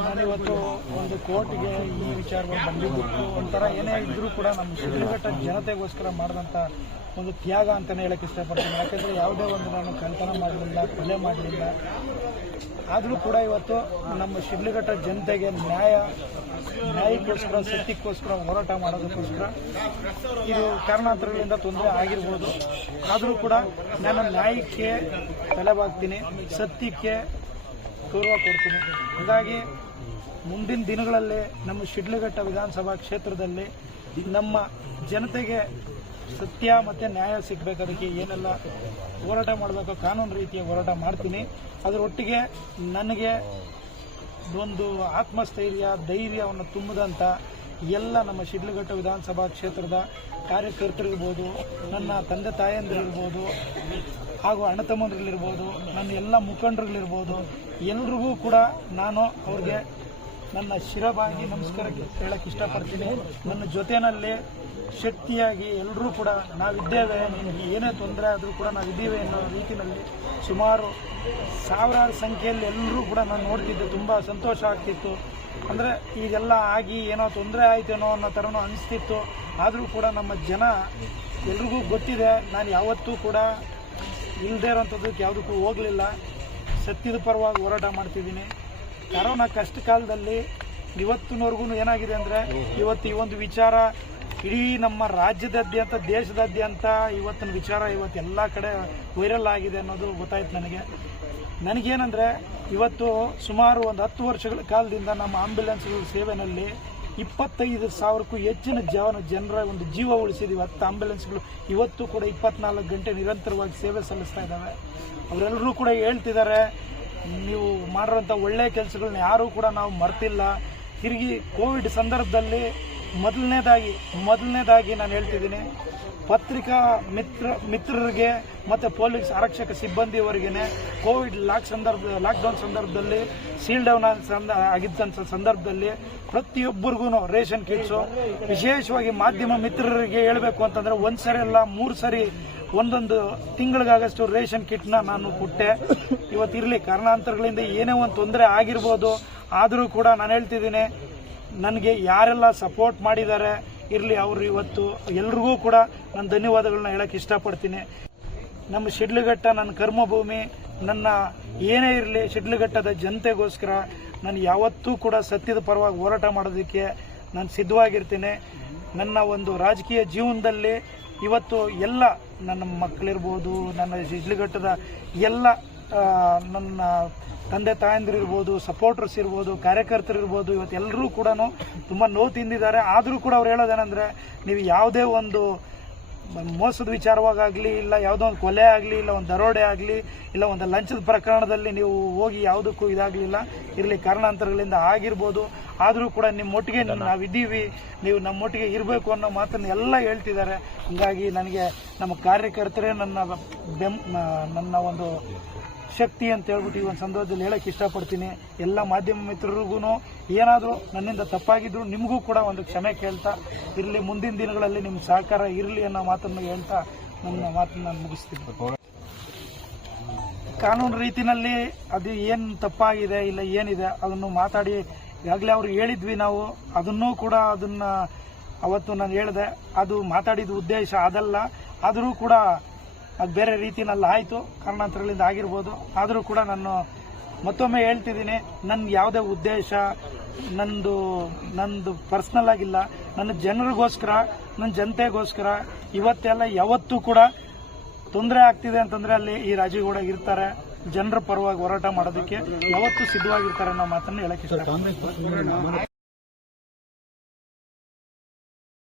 ನಾನಿವತ್ತು ಒಂದು ಕೋರ್ಟ್ಗೆ ಈ ವಿಚಾರಗಳು ಬಂದಿದ್ದಕ್ಕೂ ಒಂಥರ ಏನೇ ಇದ್ರೂ ಕೂಡ ನಮ್ಮ ಶಿಡ್ಲಘಟ್ಟ ಜನತೆಗೋಸ್ಕರ ಮಾಡಿದಂಥ ಒಂದು ತ್ಯಾಗ ಅಂತಲೇ ಹೇಳಕ್ಕೆ ಇಷ್ಟಪಡ್ತೀನಿ. ಯಾಕೆಂದರೆ ಯಾವುದೇ ಒಂದು ನಾನು ಕಳ್ತನ ಮಾಡಲಿಲ್ಲ, ಕೊಲೆ ಮಾಡಲಿಲ್ಲ. ಆದರೂ ಕೂಡ ಇವತ್ತು ನಮ್ಮ ಶಿಡ್ಲಘಟ್ಟ ಜನತೆಗೆ ನ್ಯಾಯಕ್ಕೋಸ್ಕರ, ಸತ್ಯಕ್ಕೋಸ್ಕರ ಹೋರಾಟ ಮಾಡೋದಕ್ಕೋಸ್ಕರ ಇದು ಕಾರಣಾಂತರಗಳಿಂದ ತೊಂದರೆ ಆಗಿರ್ಬೋದು. ಆದರೂ ಕೂಡ ನಾನು ನ್ಯಾಯಕ್ಕೆ ತಲೆಬಾಗ್ತೀನಿ, ಸತ್ಯಕ್ಕೆ ಗೌರವ ಕೊಡ್ತೀನಿ. ಹಾಗಾಗಿ ಮುಂದಿನ ದಿನಗಳಲ್ಲಿ ನಮ್ಮ ಶಿಡ್ಲಘಟ್ಟ ವಿಧಾನಸಭಾ ಕ್ಷೇತ್ರದಲ್ಲಿ ನಮ್ಮ ಜನತೆಗೆ ಸತ್ಯ ಮತ್ತು ನ್ಯಾಯ ಸಿಗಬೇಕಾದಕ್ಕೆ ಏನೆಲ್ಲ ಹೋರಾಟ ಮಾಡಬೇಕು, ಕಾನೂನು ರೀತಿಯ ಹೋರಾಟ ಮಾಡ್ತೀನಿ. ಅದರೊಟ್ಟಿಗೆ ನನಗೆ ಒಂದು ಆತ್ಮಸ್ಥೈರ್ಯ, ಧೈರ್ಯವನ್ನು ತುಂಬಿದಂಥ ಎಲ್ಲ ನಮ್ಮ ಶಿಡ್ಲಘಟ್ಟ ವಿಧಾನಸಭಾ ಕ್ಷೇತ್ರದ ಕಾರ್ಯಕರ್ತರಿರ್ಬೋದು, ನನ್ನ ತಂದೆ ತಾಯಂದಿರಿರ್ಬೋದು, ಹಾಗೂ ಅಣ್ಣ ತಮ್ಮಂದ್ರಲ್ಲಿರ್ಬೋದು, ನನ್ನ ಎಲ್ಲ ಮುಖಂಡರುಗಳಿರ್ಬೋದು, ಎಲ್ರಿಗೂ ಕೂಡ ನಾನು ಅವ್ರಿಗೆ ನನ್ನ ಶಿರಬಾಗಿ ನಮಸ್ಕಾರ ಹೇಳಕ್ಕೆ ಇಷ್ಟಪಡ್ತೀನಿ. ನನ್ನ ಜೊತೆಯಲ್ಲಿ ಶಕ್ತಿಯಾಗಿ ಎಲ್ಲರೂ ಕೂಡ ನಾವಿದ್ದೇವೆ, ನಿಮಗೆ ಏನೇ ತೊಂದರೆ ಆದರೂ ಕೂಡ ನಾವಿದ್ದೀವಿ ಅನ್ನೋ ರೀತಿಯಲ್ಲಿ ಸುಮಾರು ಸಾವಿರಾರು ಸಂಖ್ಯೆಯಲ್ಲಿ ಎಲ್ಲರೂ ಕೂಡ ನಾನು ನೋಡ್ತಿದ್ದೆ. ತುಂಬ ಸಂತೋಷ ಆಗ್ತಿತ್ತು. ಅಂದರೆ ಇದೆಲ್ಲ ಆಗಿ ಏನೋ ತೊಂದರೆ ಆಯ್ತೇನೋ ಅನ್ನೋ ಥರನೂ ಅನಿಸ್ತಿತ್ತು. ಆದರೂ ಕೂಡ ನಮ್ಮ ಜನ ಎಲ್ರಿಗೂ ಗೊತ್ತಿದೆ, ನಾನು ಯಾವತ್ತೂ ಕೂಡ ಇಲ್ಲದೇ ಇರೋಂಥದ್ದಕ್ಕೆ ಯಾವುದಕ್ಕೂ ಹೋಗಲಿಲ್ಲ. ಸತ್ಯದ ಪರವಾಗಿ ಹೋರಾಟ ಮಾಡ್ತಿದ್ದೀನಿ. ಕರೋನಾ ಕಷ್ಟ ಕಾಲದಲ್ಲಿ ಇವತ್ತಿನವರೆಗೂ ಏನಾಗಿದೆ ಅಂದರೆ ಇವತ್ತು ಈ ಒಂದು ವಿಚಾರ ಇಡೀ ನಮ್ಮ ರಾಜ್ಯದಾದ್ಯಂತ, ದೇಶದಾದ್ಯಂತ ಇವತ್ತಿನ ವಿಚಾರ ಎಲ್ಲ ಕಡೆ ವೈರಲ್ ಆಗಿದೆ ಅನ್ನೋದು ಗೊತ್ತಾಯ್ತು ನನಗೇನೆಂದರೆ ಇವತ್ತು ಸುಮಾರು ಒಂದು 10 ವರ್ಷಗಳ ಕಾಲದಿಂದ ನಮ್ಮ ಆಂಬ್ಯುಲೆನ್ಸ್ಗಳ ಸೇವೆಯಲ್ಲಿ 25,000ಕ್ಕೂ ಹೆಚ್ಚಿನ ಜನರ ಒಂದು ಜೀವ ಉಳಿಸಿದ್ದೀವಿ. 10 ಆಂಬ್ಯುಲೆನ್ಸ್ಗಳು ಇವತ್ತು ಕೂಡ 24 ಗಂಟೆ ನಿರಂತರವಾಗಿ ಸೇವೆ ಸಲ್ಲಿಸ್ತಾ ಇದ್ದಾವೆ. ಅವರೆಲ್ಲರೂ ಕೂಡ ಹೇಳ್ತಿದ್ದಾರೆ, ನೀವು ಮಾಡಿರೋಂಥ ಒಳ್ಳೆಯ ಕೆಲಸಗಳನ್ನ ಯಾರೂ ಕೂಡ ನಾವು ಮರ್ತಿಲ್ಲ. ತಿರುಗಿ ಕೋವಿಡ್ ಸಂದರ್ಭದಲ್ಲಿ ಮೊದಲನೇದಾಗಿ ನಾನು ಹೇಳ್ತಿದ್ದೀನಿ, ಪತ್ರಿಕಾ ಮಿತ್ರರಿಗೆ ಮತ್ತು ಪೊಲೀಸ್ ಆರಕ್ಷಕ ಸಿಬ್ಬಂದಿಯವರಿಗೆ ಕೋವಿಡ್ ಲಾಕ್ಡೌನ್ ಸಂದರ್ಭದಲ್ಲಿ ಸೀಲ್ ಡೌನ್ ಆಗಿದ್ದಂಥ ಸಂದರ್ಭದಲ್ಲಿ ಪ್ರತಿಯೊಬ್ಬರಿಗೂ ರೇಷನ್ ಕಿಟ್ಸು, ವಿಶೇಷವಾಗಿ ಮಾಧ್ಯಮ ಮಿತ್ರರಿಗೆ ಹೇಳಬೇಕು ಅಂತಂದರೆ 1 ಸರಿ ಅಲ್ಲ 3 ಸರಿ ಒಂದೊಂದು ತಿಂಗಳಿಗಾಗಷ್ಟು ರೇಷನ್ ಕಿಟ್ನ ನಾನು ಕೊಟ್ಟೆ. ಇವತ್ತಿರಲಿ ಕಾರಣಾಂತರಗಳಿಂದ ಏನೇ ಒಂದು ತೊಂದರೆ ಆಗಿರ್ಬೋದು, ಆದರೂ ಕೂಡ ನಾನು ಹೇಳ್ತಿದ್ದೀನಿ, ನನಗೆ ಯಾರೆಲ್ಲ ಸಪೋರ್ಟ್ ಮಾಡಿದ್ದಾರೆ ಇರಲಿ, ಅವರು ಇವತ್ತು ಎಲ್ರಿಗೂ ಕೂಡ ನಾನು ಧನ್ಯವಾದಗಳನ್ನ ಹೇಳಕ್ಕೆ ಇಷ್ಟಪಡ್ತೀನಿ. ನಮ್ಮ ಶಿಡ್ಲಘಟ್ಟ ನನ್ನ ಕರ್ಮಭೂಮಿ. ನನ್ನ ಏನೇ ಇರಲಿ ಶಿಡ್ಲಘಟ್ಟದ ಜನತೆಗೋಸ್ಕರ ನಾನು ಯಾವತ್ತೂ ಕೂಡ ಸತ್ಯದ ಪರವಾಗಿ ಹೋರಾಟ ಮಾಡೋದಕ್ಕೆ ನಾನು ಸಿದ್ಧವಾಗಿರ್ತೀನಿ. ನನ್ನ ಒಂದು ರಾಜಕೀಯ ಜೀವನದಲ್ಲಿ ಇವತ್ತು ಎಲ್ಲ ನನ್ನ ಮಕ್ಕಳಿರ್ಬೋದು, ನನ್ನ ಶಿಡ್ಲಘಟ್ಟದ ಎಲ್ಲ ನನ್ನ ತಂದೆ ತಾಯಂದಿರಿರ್ಬೋದು, ಸಪೋರ್ಟರ್ಸ್ ಇರ್ಬೋದು, ಕಾರ್ಯಕರ್ತರಿರ್ಬೋದು, ಇವತ್ತು ಎಲ್ಲರೂ ಕೂಡ ತುಂಬ ನೋವು ತಿಂದಿದ್ದಾರೆ. ಆದರೂ ಕೂಡ ಅವ್ರು ಹೇಳೋದೇನೆಂದರೆ, ನೀವು ಯಾವುದೇ ಒಂದು ಮೋಸದ ವಿಚಾರವಾಗಲಿ, ಇಲ್ಲ ಯಾವುದೋ ಒಂದು ಕೊಲೆ ಆಗಲಿ, ಇಲ್ಲ ಒಂದು ದರೋಡೆ ಆಗಲಿ, ಇಲ್ಲ ಒಂದು ಲಂಚದ ಪ್ರಕರಣದಲ್ಲಿ ನೀವು ಹೋಗಿ ಯಾವುದಕ್ಕೂ ಇದಾಗಲಿಲ್ಲ. ಇರಲಿ ಕಾರಣಾಂತರಗಳಿಂದ ಆಗಿರ್ಬೋದು, ಆದರೂ ಕೂಡ ನಿಮ್ಮೊಟ್ಟಿಗೆ ನಾವಿದ್ದೀವಿ, ನೀವು ನಮ್ಮೊಟ್ಟಿಗೆ ಇರಬೇಕು ಅನ್ನೋ ಮಾತನ್ನು ಎಲ್ಲ ಹೇಳ್ತಿದ್ದಾರೆ. ಹೀಗಾಗಿ ನನಗೆ ನಮ್ಮ ಕಾರ್ಯಕರ್ತರೇ ನನ್ನ ಒಂದು ಶಕ್ತಿ ಅಂತ ಹೇಳ್ಬಿಟ್ಟು ಈ ಒಂದು ಸಂದರ್ಭದಲ್ಲಿ ಹೇಳಕ್ಕೆ ಇಷ್ಟಪಡ್ತೀನಿ. ಎಲ್ಲ ಮಾಧ್ಯಮ ಮಿತ್ರರಿಗೂ ಏನಾದರೂ ನನ್ನಿಂದ ತಪ್ಪಾಗಿದ್ರು ನಿಮಗೂ ಕೂಡ ಒಂದು ಕ್ಷಮೆ ಕೇಳ್ತಾ ಇರಲಿ, ಮುಂದಿನ ದಿನಗಳಲ್ಲಿ ನಿಮ್ಮ ಸಹಕಾರ ಇರಲಿ ಅನ್ನೋ ಮಾತನ್ನು ಹೇಳ್ತಾ ನನ್ನ ಮಾತನ್ನು ನಾನು ಮುಗಿಸ್ತೀನಿ. ಕಾನೂನು ರೀತಿಯಲ್ಲಿ ಅದು ಏನು ತಪ್ಪಾಗಿದೆ ಇಲ್ಲ ಏನಿದೆ ಅದನ್ನು ಮಾತಾಡಿ ಈಗಾಗಲೇ ಅವ್ರು ಹೇಳಿದ್ವಿ ನಾವು. ಅದನ್ನೂ ಕೂಡ ಅವತ್ತು ನಾನು ಹೇಳಿದೆ, ಅದು ಮಾತಾಡಿದ ಉದ್ದೇಶ ಅದಲ್ಲ. ಆದರೂ ಕೂಡ ಅದು ಬೇರೆ ರೀತಿಯಲ್ಲಿ ಆಯಿತು, ಕಾರಣಾಂತರಗಳಿಂದ ಆಗಿರ್ಬೋದು. ಆದರೂ ಕೂಡ ನಾನು ಮತ್ತೊಮ್ಮೆ ಹೇಳ್ತಿದ್ದೀನಿ, ನನ್ನ ಯಾವುದೇ ಉದ್ದೇಶ ನಂದು ಪರ್ಸ್ನಲ್ ಆಗಿಲ್ಲ. ನನ್ನ ಜನರಿಗೋಸ್ಕರ, ನನ್ನ ಜನತೆಗೋಸ್ಕರ ಇವತ್ತೆಲ್ಲ ಯಾವತ್ತೂ ಕೂಡ ತೊಂದರೆ ಆಗ್ತಿದೆ ಅಂತಂದರೆ ಅಲ್ಲಿ ಈ ರಾಜೀವ್ಗೌಡ ಇರ್ತಾರೆ. ಜನರ ಪರವಾಗಿ ಹೋರಾಟ ಮಾಡೋದಕ್ಕೆ ಯಾವತ್ತೂ ಸಿದ್ಧವಾಗಿರ್ತಾರೆ ಅನ್ನೋ ಮಾತನ್ನು ಹೇಳಕ್ಕೆ ಇಷ್ಟ.